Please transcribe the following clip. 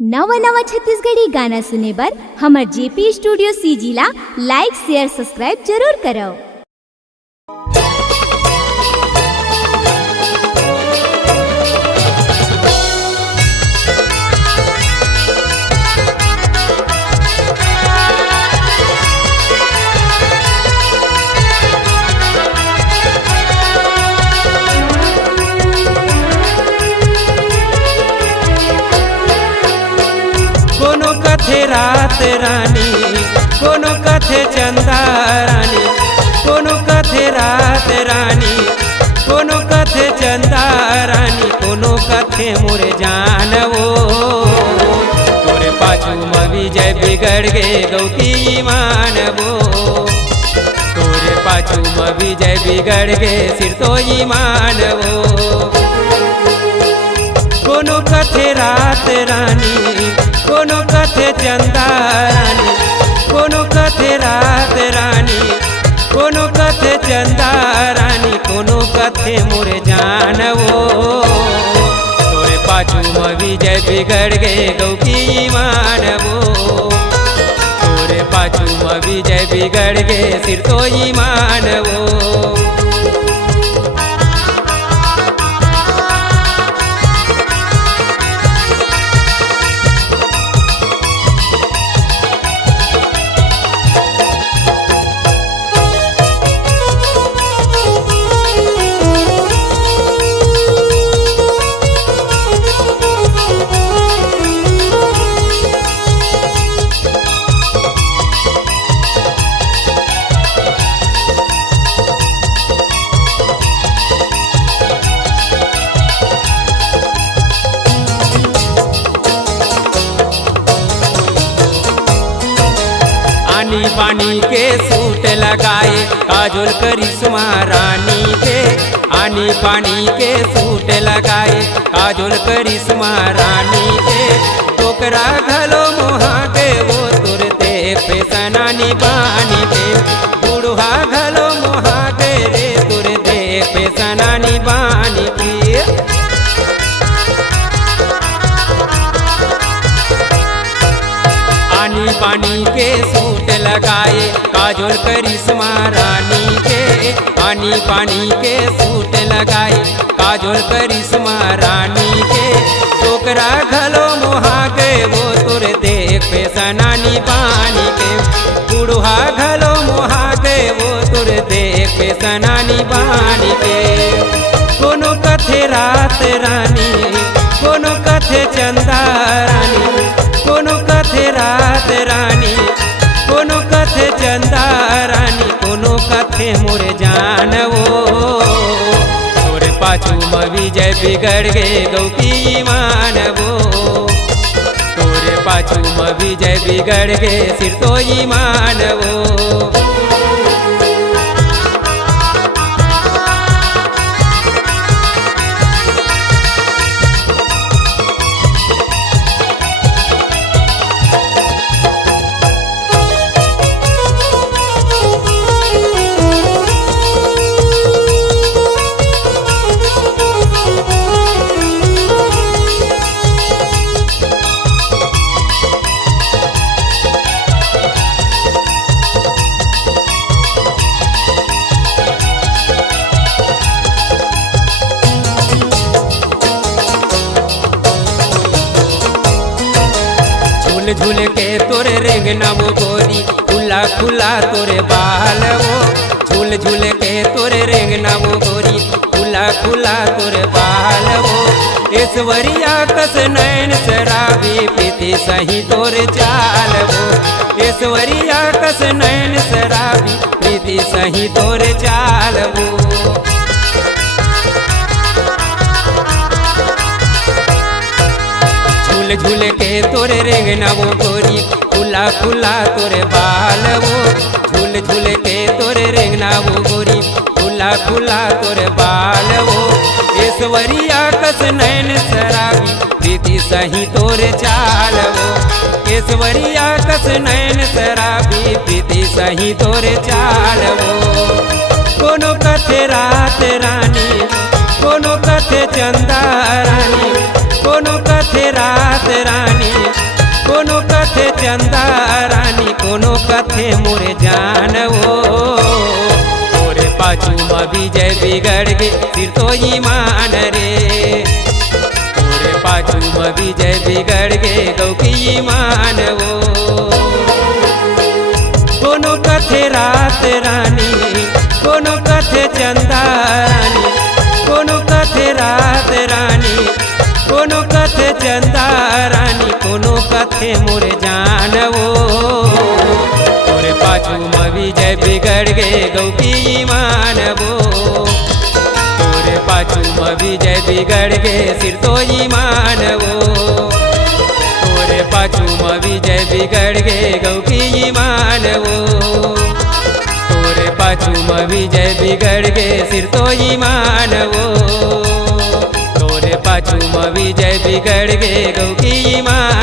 नवा नवा छत्तीसगढ़ी गाना सुने बर हमर जेपी स्टूडियो सीजी ला लाइक शेयर सब्सक्राइब जरूर करो। कोनो कथे रात रानी, कोनो कथे चंदा रानी, कोनो कथे रात रानी, कोनो कथे चंदा रानी, कोनो कथे मोरे जानवो तोरे पाछू में विजय बिगड़ गे गौकी मानवो, तोरे पाछू में विजय बिगड़ गे सिर तो ही मानवो। कोनो कथे रात रानी, कोनो कथे चंदा रानी, कोनो कथे रात रानी, कोनो कथे चंदा रानी, कोनो कथे मोरे जानवो तोरे पाछू में विजय बिगड़ गे गौकी मानवो, तोरे पाछू में विजय बिगड़ गे सिर तो ही मानवो। आनी पानी के सूट लगाए काजोल करिश्मा रानी के, आनी पानी के सूट लगाए काजोल करिश्मा रानी के, टोकरा घलो मोहा के वो तुरते पेसनानी बानी के, बुढ़वा घलो मोहा के रे तुरते पेसनानी बानी के। आनी पानी के सूट लगाए काजोल करिश्मा रानी के, आनी पानी के सूट लगाए काजोल करिश्मा रानी के, टोकरा घलो मोहा के वो तुर दे पेसनानी बानी के, बुढ़वा घलो मोहा के वो तुर दे पेसनानी बानी के। कोनो कथे रात रानी, कोनो कथे चंदा रानी, कोनो कथे रात रानी, कोनो कथे चंदा रानी, कोनो कथे मोरे जानवो तोरे पाछू में विजय बिगड़ गे गौकी मानवो, तोरे पाछू में विजय बिगड़ गे सिर तो ही मानवो। झूल के तोरे रेंगना वो गोरी, खुला खुला तोरे बाल वो, झूल झूल के तोरे रेंगना वो गोरी, खुला खुला तोरे बाल वो, ऐश्वर्या कस नैन शराबी पीती सही तोरे चाल वो, ऐश्वर्या कस नैन शराबी पीती सही तोरे चाल वो। झूल के तोरे रेंगना वो गोरी, खुला खुला तोरे बाल वो, झूल झूल के तोरे रेंगना वो गोरी, खुला खुला तोरे बाल वो, ऐश्वर्या कस नैन शराबी प्रीति सही तोरे चाल वो, ऐश्वर्या कस नैन शराबी प्रीति सही तोरे चाल वो। कोनो कथे रात रानी, कोनो कथे चंदा रानी, कोनो कथे रात रानी, कथे मोरे जानवो तोरे पाछू में विजय बिगड़ गे फिर तो ईमान रे तोरे पाछू में विजय बिगड़ गे गौ की ईमान वो कोनो कथे रात रानी कोनो कथे चंदा रानी कोनो कथे रात रानी कोनो कथे चंदा रानी कोनो कथे मोरे जानवो तोरे पाछू में विजय बिगड़ गे गौ की ईमानवो तोरे पाछू में विजय बिगड़ गे सिर तो ईमानवो तोरे पाछू में विजय बिगड़ गे गौ की ईमानवो तोरे पाछू में विजय बिगड़ गे सिर तो ईमानवो तोरे पाछू में विजय बिगड़ गे गौ की ईमान